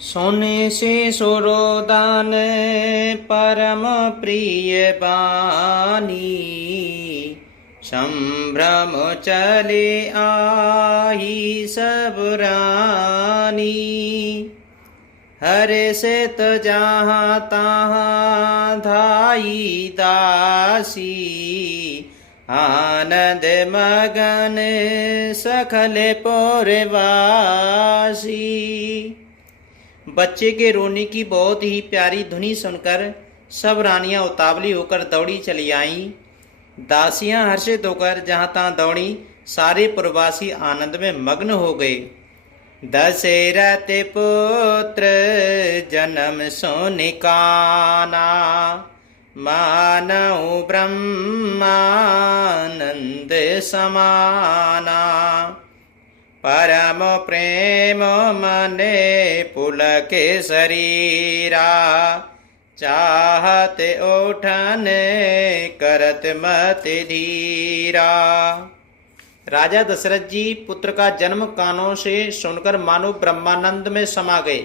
सोने से सुरोदन परम प्रिय बानी, संभ्रम चले आई सब रानी। हरे से तो जहाँ तहाँ धाई दासी, आनंद मगन सखल पुरवासी। बच्चे के रोने की बहुत ही प्यारी धुनी सुनकर सब रानियां उतावली होकर दौड़ी चली आईं। दासियां हर्षित होकर जहां तहां दौड़ी, सारे पुरवासी आनंद में मग्न हो गए। दशरथ पुत्र जन्म सोनिकाना, मानव ब्रह्मानंद समाना। परम प्रेम मने पुलके शरीरा, चाहत उठन करत मत धीरा। राजा दशरथ जी पुत्र का जन्म कानों से सुनकर मानो ब्रह्मानंद में समा गए।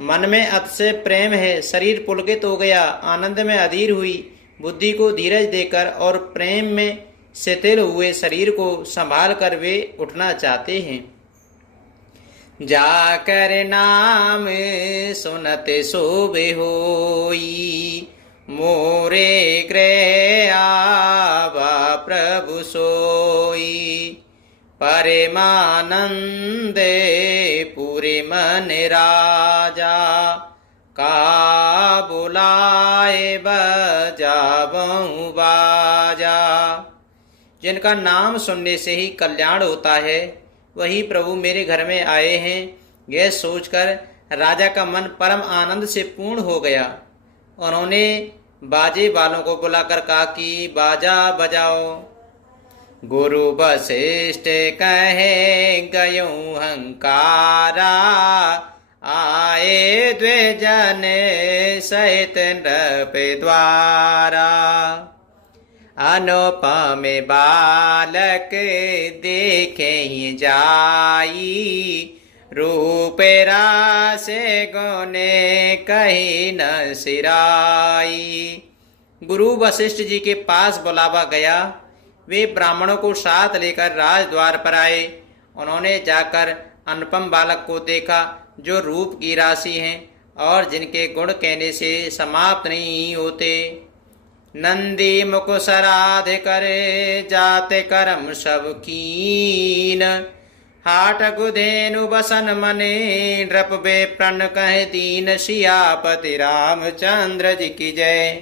मन में अतिशय प्रेम है, शरीर पुलकित हो गया, आनंद में अधीर हुई। बुद्धि को धीरज देकर और प्रेम में शिथिल हुए शरीर को संभाल कर वे उठना चाहते हैं। जाकर नाम सुनते शोभे होई, मोरे गृह आवा प्रभु सोई। परमानंद पूरे मन राजा, का बुलाए बजाबऊं बाजा। जिनका नाम सुनने से ही कल्याण होता है, वही प्रभु मेरे घर में आए हैं। यह सोचकर राजा का मन परम आनंद से पूर्ण हो गया। उन्होंने बाजे वालों को बुलाकर कहा कि बाजा बजाओ। गुरु वशिष्ठ कहे गयो हंकारा, आए द्विजन सहित नृप द्वारा। अनुपम बालक देखे ही जाई, रूप रास गुने कही न सिराई। गुरु वशिष्ठ जी के पास बुलावा गया। वे ब्राह्मणों को साथ लेकर राजद्वार पर आए। उन्होंने जाकर अनुपम बालक को देखा, जो रूप की राशि हैं और जिनके गुण कहने से समाप्त नहीं होते। नंदी मुख सराध करे, जाते करम सब कीन। हाट गुधेनु बसन मने, नृप बे प्रण कह दीन। सियापति रामचंद्र जी की जय,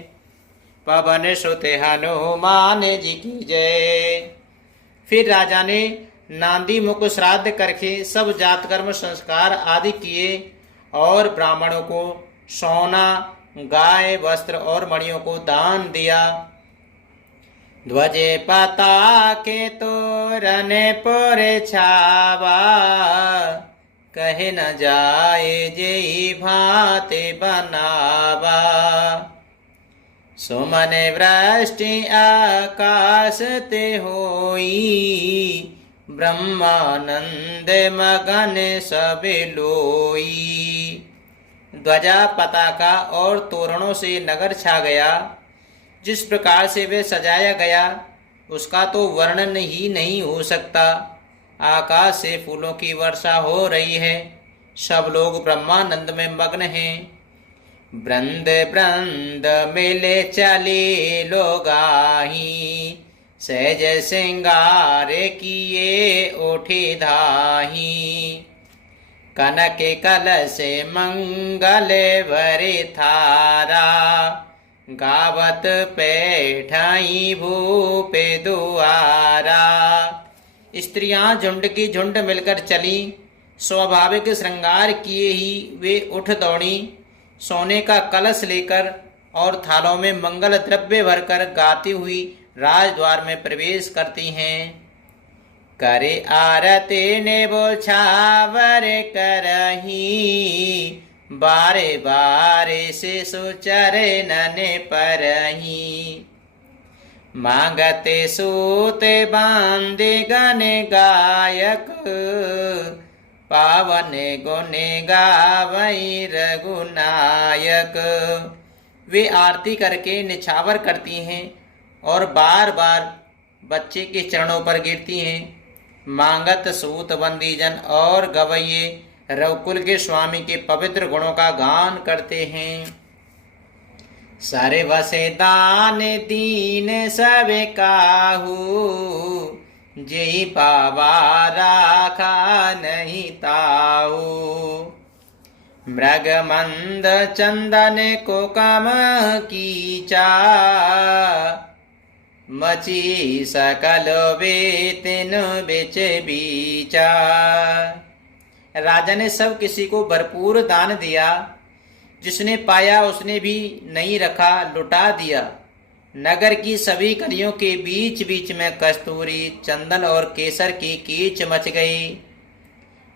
पवन सुत हनुमान जी की जय। फिर राजा ने नांदी मुख श्राद्ध करके सब जात कर्म संस्कार आदि किए और ब्राह्मणों को सोना, गाय, वस्त्र और मणियों को दान दिया। ध्वजे पताके तोरण पुरे छावा, कहे न जाए जेई भांति बनावा। सुमन वृष्टि आकाश ते होई, ब्रह्मानंद मगन सब लोई। ध्वजा, पताका और तोरणों से नगर छा गया। जिस प्रकार से वे सजाया गया उसका तो वर्णन ही नहीं हो सकता। आकाश से फूलों की वर्षा हो रही है। सब लोग ब्रह्मानंद में मग्न हैं। वृंद वृंद मिले चले लोगाही, सहज सिंगार किए उठे धाही। कनक कलश मंगल भरे थारा, गावत पैठाई भूपे दुआरा। स्त्रियां झुंड की झुंड मिलकर चली। स्वाभाविक श्रृंगार किए ही वे उठ दौड़ी। सोने का कलश लेकर और थालों में मंगल द्रव्य भरकर गाती हुई राजद्वार में प्रवेश करती हैं। करे आरती ने बोछावर करही, बारे बारे से सुचरे नने परही। मांगते सूते बांधे गने गायक, पावन गुण गावई रघुनायक। वे आरती करके निछावर करती हैं और बार बार बच्चे के चरणों पर गिरती हैं। मांगत सूत बंदीजन और गवैये रघुकुल के स्वामी के पवित्र गुणों का गान करते हैं। सर्वसे दान दीन सब काहू, जेहि पावा राखा नहीं ताहू। मृग मंद चंदन को कम कीचा, मची सकल वेतिन बिच बीचा। राजा ने सब किसी को भरपूर दान दिया, जिसने पाया उसने भी नहीं रखा, लुटा दिया। नगर की सभी कलियों के बीच बीच में कस्तूरी, चंदन और केसर की कीच मच गई।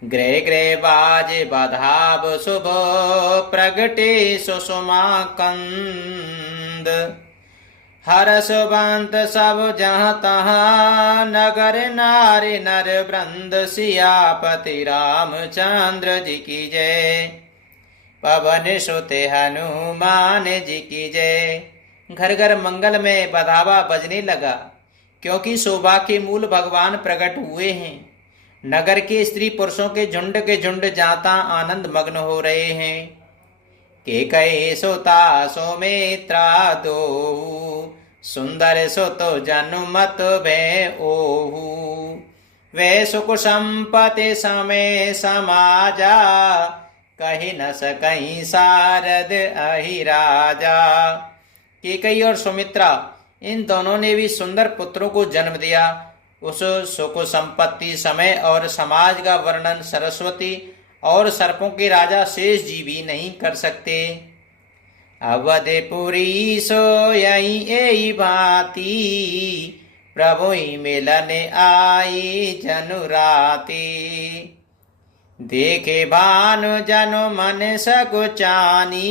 गृह गृह बाजे बाधाब शुभ, प्रगटे सुषमा कंद। हरस बंत सब जहाँ तहाँ, नगर नारी नर वृंद। सियापति रामचंद्र जी की जय, पवन सुत हनुमान जी की जय। घर घर मंगल में बधावा बजने लगा, क्योंकि शोभा के मूल भगवान प्रकट हुए हैं। नगर के स्त्री पुरुषों के झुंड जाता आनंद मग्न हो रहे हैं। के कहे सोता सौमित्रा दो, सुंदर सुतो जनुमत भय ओहू। वे सुख संपत्ति समय समाजा, कही न सकहीं सारद अहि राजा। केकई और सुमित्रा इन दोनों ने भी सुंदर पुत्रों को जन्म दिया। उस सुख संपत्ति समय और समाज का वर्णन सरस्वती और सर्पों के राजा शेष जी भी नहीं कर सकते। अवधपुरी सोयई एई भांति, प्रभु मिलन आई जनुराती। देखे भानु जनु मन सकुचानी,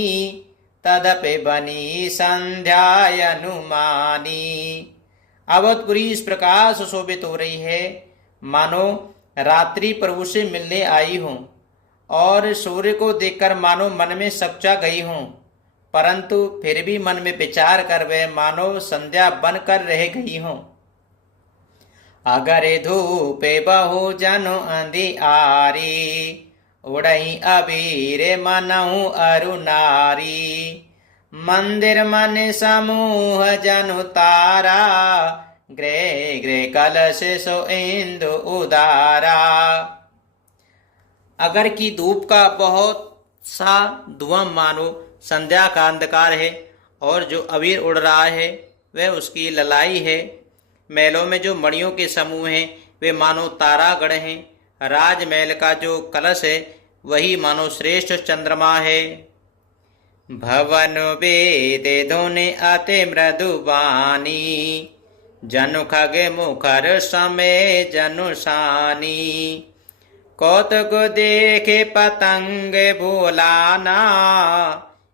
तदपि बनी संध्या अनुमानी। अवधपुरी इस प्रकार सुशोभित हो रही है, मानो रात्रि प्रभु से मिलने आई हूँ, और सूर्य को देखकर मानो मन में सकुचा गई हूँ, परंतु फिर भी मन में विचार कर वे मानो संध्या बन कर रह गई हूँ। अगर धूपे बहु जनु अंधियारी, उड़ई अबीर मनहु अरुनारी। मंदिर मन समूह जनु तारा, गृह गृह कलश सो इंदु उदारा। अगर की धूप का बहुत सा धुआं मानो संध्या का अंधकार है, और जो अबीर उड़ रहा है वह उसकी ललाई है। महलों में जो मणियों के समूह हैं वे मानो तारागण हैं। राजमहल का जो कलश है वही मानो श्रेष्ठ चंद्रमा है। भवन वेद धुनि अति मृदुबानी, जनु खग मुखर समय जनु सानी। कौतुक देखे पतंग भोलाना,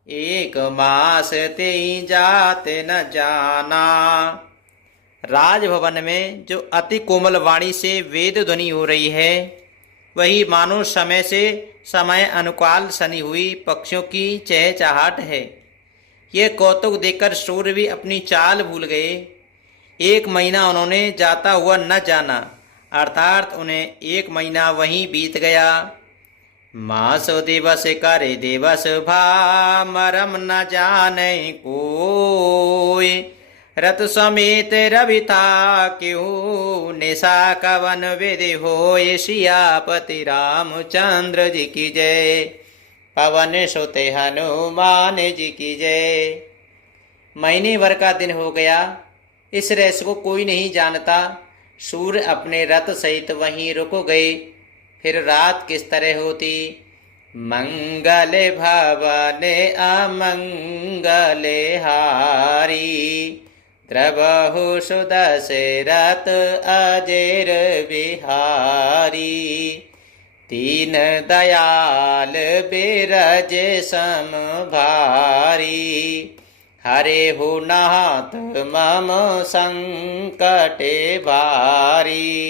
एक मास ते जात न जाना। राजभवन में जो अति कोमल वाणी से वेद ध्वनि हो रही है वही मानो समय से समय अनुकाल सनी हुई पक्षियों की चहचहाट है। ये कौतुक देखकर सूर्य भी अपनी चाल भूल गए। एक महीना उन्होंने जाता हुआ न जाना, अर्थात उन्हें एक महीना वहीं बीत गया। मासो दिवस करे दिवस भा, मरम न जाने कोय। रत समेत रवि था क्यों, निशा कवन विधि होय। सियापति रामचंद्र जी की जय, पवन सुत हनुमान जी की जय। महीने भर का दिन हो गया, इस रहस्य को कोई नहीं जानता। सूर्य अपने रथ सहित वहीं रुक गए। फिर रात किस तरह होती। मंगल भवन अमंगल हारी, द्रवहु सुदशरथ अजेर बिहारी। तीन दयाल बिरज सम भारी, हरे हो नाथ मम संकट भारी।